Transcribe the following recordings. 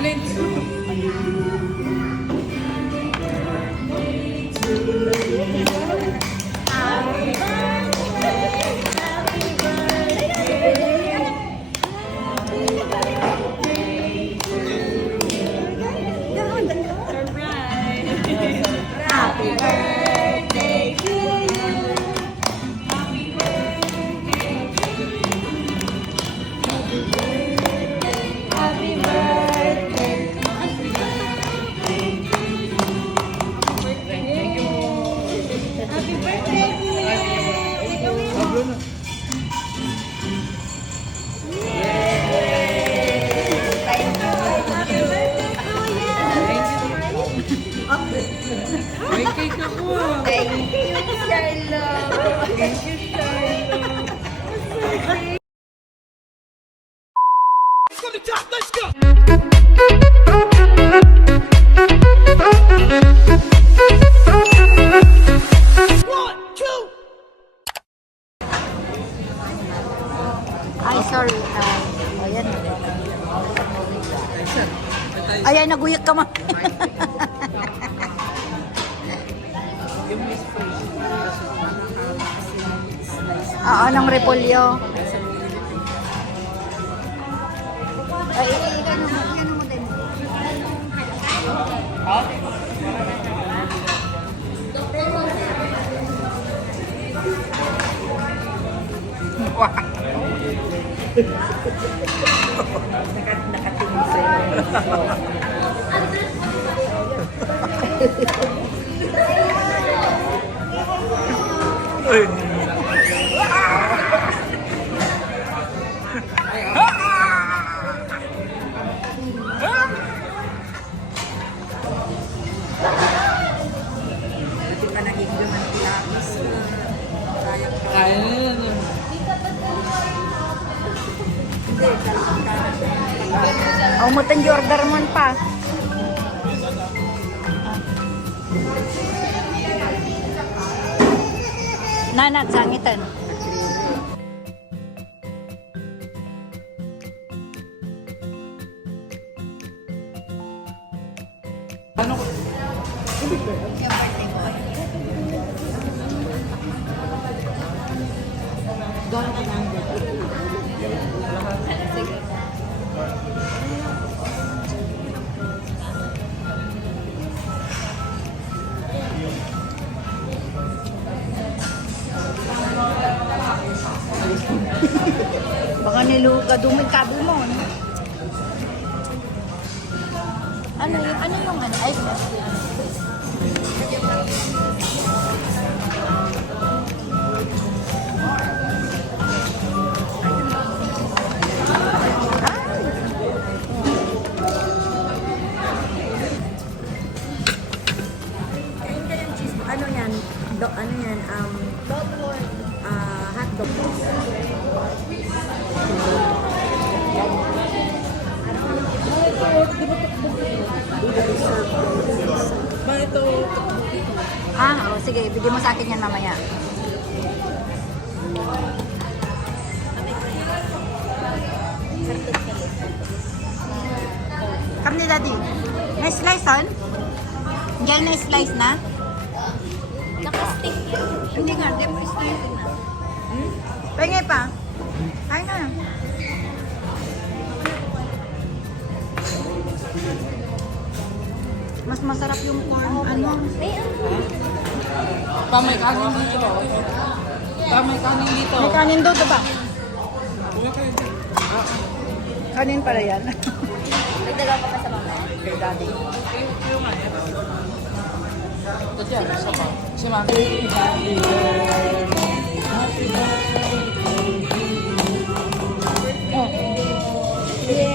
Ano yung Happy birthday to you. Happy birthday. Happy birthday, Kuya. Pablo na? Happy birthday, Kuya. May cake ako ah. Thank you, Charlotte. Thank you, Charlotte. From the top, let's go! One, two. Ay, sorry. Ayan. Ayan, naguyot ka mo. Oo, ng repolyo. Ay, ano mo din? Nakatingin sa'yo. Kaya na yan ah. Umutan yung order mo pa. Nanat, sangitan. Ano ko? Baka niluka dumig kabo mo. No? Ano yung ano? Ay, Ano yan? Ano yan? Hotdog. Ba ito? oh, sige, bigyan mo sa akin yan mamaya. Come ni Daddy. May slice on? Diyan na slice na? Naka-stick yan. Hindi nga, di mo slice na. Penge pa. Kain na. Mas masarap yung corn, ano? May kanin dito. May kanin dito. May kanin daw, diba? Wala kayo dito. Kanin pala yan. May dalawa ka pa sa mga. Kay Daddy. Yung nga yan. Ito dyan, isa pa. Si Mami. Oh. Yeah.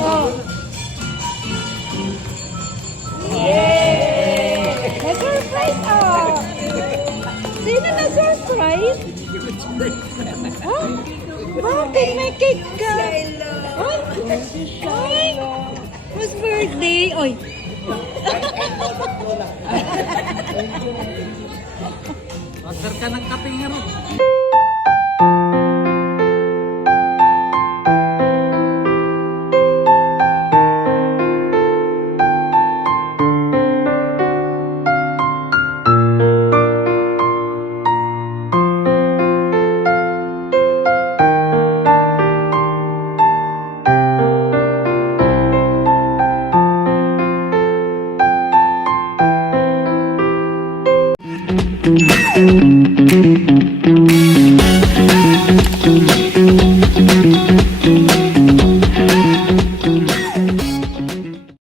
Oh. Yay! Na-surprise oh! Sino na-surprise? Huh? Bakit may cake ka? Ay! Ay! Whose birthday? Oy! Order ka ng kape nga rin. Happy Ano